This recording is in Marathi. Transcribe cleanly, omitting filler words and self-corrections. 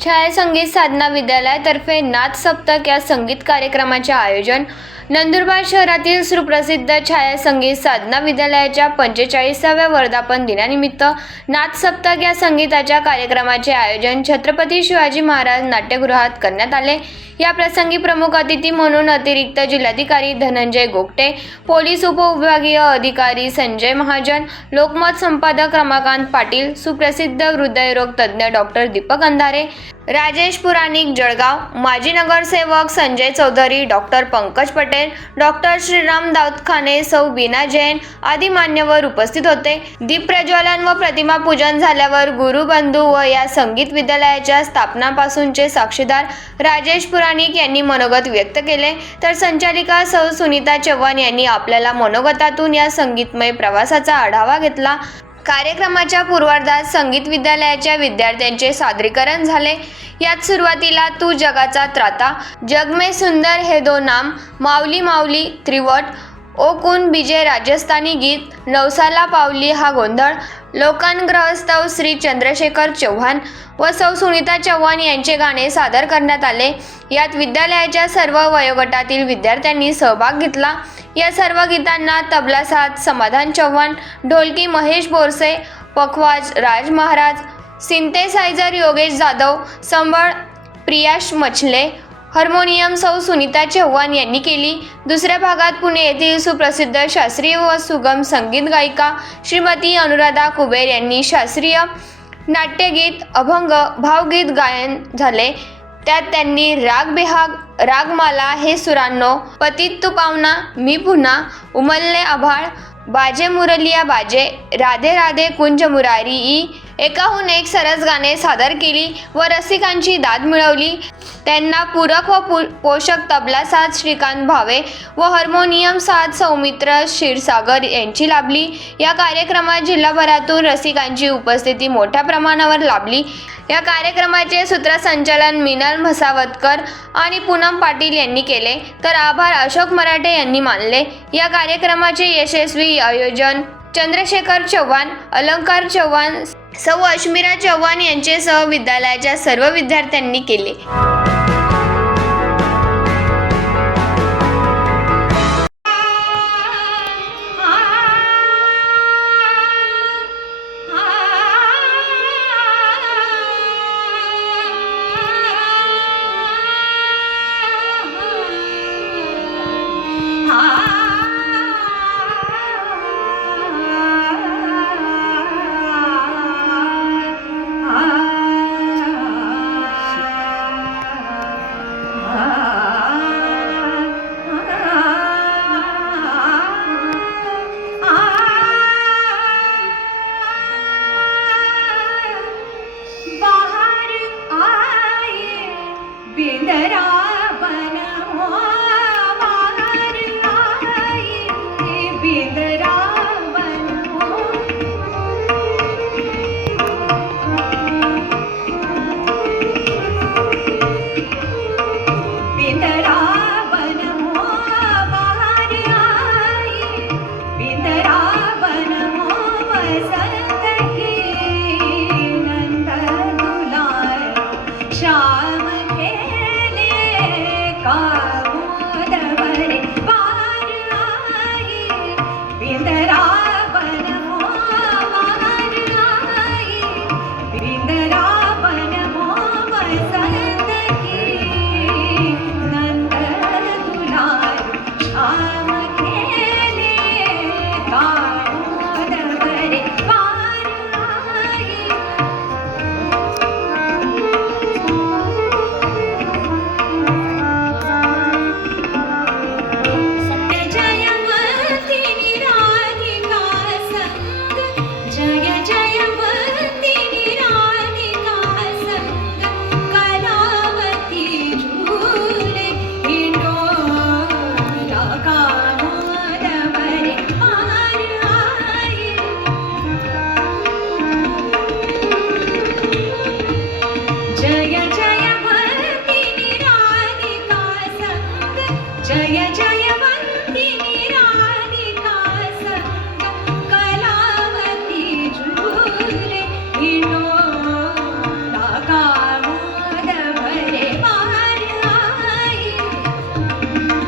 छाया संगीत साधना विद्यालयातर्फे नाथ सप्तक या संगीत कार्यक्रमाचे आयोजन नंदुरबार शहरातील सुप्रसिद्ध छाया संगीत साधना विद्यालयाच्या 45व्या वर्धापन दिनानिमित्त नाथ सप्तक या संगीताच्या कार्यक्रमाचे आयोजन छत्रपती शिवाजी महाराज नाट्यगृहात करण्यात आले। या प्रसंगी प्रमुख अतिथी म्हणून अतिरिक्त जिल्हाधिकारी धनंजय गोगटे, पोलीस उपविभागीय अधिकारी संजय महाजन, लोकमत संपादक रमाकांत पाटील, सुप्रसिद्ध हृदयरोग तज्ञ डॉक्टर दीपक अंधारे, राजेश पुराणिक जळगाव, माजी नगरसेवक संजय चौधरी, डॉक्टर पंकज पटेल, डॉक्टर श्रीराम दाऊदखाने, सौ बीना जैन आदी मान्यवर उपस्थित होते। दीप प्रज्वलन व प्रतिमा पूजन झाल्यावर गुरुबंधू व या संगीत विद्यालयाच्या स्थापनापासूनचे साक्षीदार राजेश पुराणिक यांनी मनोगत व्यक्त केले, तर संचालिका सौ सुनीता चव्हाण यांनी आपल्याला मनोगतातून या संगीतमय प्रवासाचा आढावा घेतला। कार्यक्रमाच्या पूर्वार्धात संगीत विद्यालयाच्या विद्यार्थ्यांचे सादरीकरण झाले। यात सुरुवातीला तू जगाचा त्राता, जग में सुंदर है दो नाम, माऊली माऊली, त्रिवट, ओ कुन बीजे राजस्थानी गीत, नवसाला पावली हा गोंधळ, लोकांग्रहस्थव श्री चंद्रशेखर चव्हाण व सौ सुनीता चव्हाण यांचे गाणे सादर करण्यात आले। यात विद्यालयाच्या सर्व वयोगटातील विद्यार्थ्यांनी सहभाग घेतला। या सर्व गीतांना तबला साथ समाधान चव्हाण, ढोलकी महेश बोरसे, पखवाज राज महाराज, सिंथेसायझर योगेश जाधव, संबळ प्रियाश मछले, हार्मोनियम सौ सुनीता चव्हाण यांनी केली। दुसऱ्या भागात पुणे येथील सुप्रसिद्ध शास्त्रीय व सुगम संगीत गायिका श्रीमती अनुराधा कुबेर यांनी शास्त्रीय नाट्यगीत, अभंग, भावगीत गायन झाले। त्यात त्यांनी राग बेहाग, रागमाला हे सुरांनो, पतित तू पावना, मी पुन्हा, उमलले आभाळ, बाजे मुरलिया बाजे, राधे राधे कुंज मुरारी ई एकाहून एक सरस गाणे सादर केली व रसिकांची दाद मिळवली। त्यांना पूरक व पोषक तबला साथ श्रीकांत भावे व हार्मोनियम साथ सौमित्र क्षीरसागर यांची लाभली। या कार्यक्रमात जिल्हाभरातून रसिकांची उपस्थिती मोठ्या प्रमाणावर लाभली। या कार्यक्रमाचे सूत्रसंचालन मिनल म्हसावतकर आणि पूनम पाटील यांनी केले, तर आभार अशोक मराठे यांनी मानले। या कार्यक्रमाचे यशस्वी आयोजन चंद्रशेखर चव्हाण, अलंकार चव्हाण, सौ अश्मिरा चव्हाण यांच्यासह विद्यालयाच्या सर्व विद्यार्थ्यांनी केले।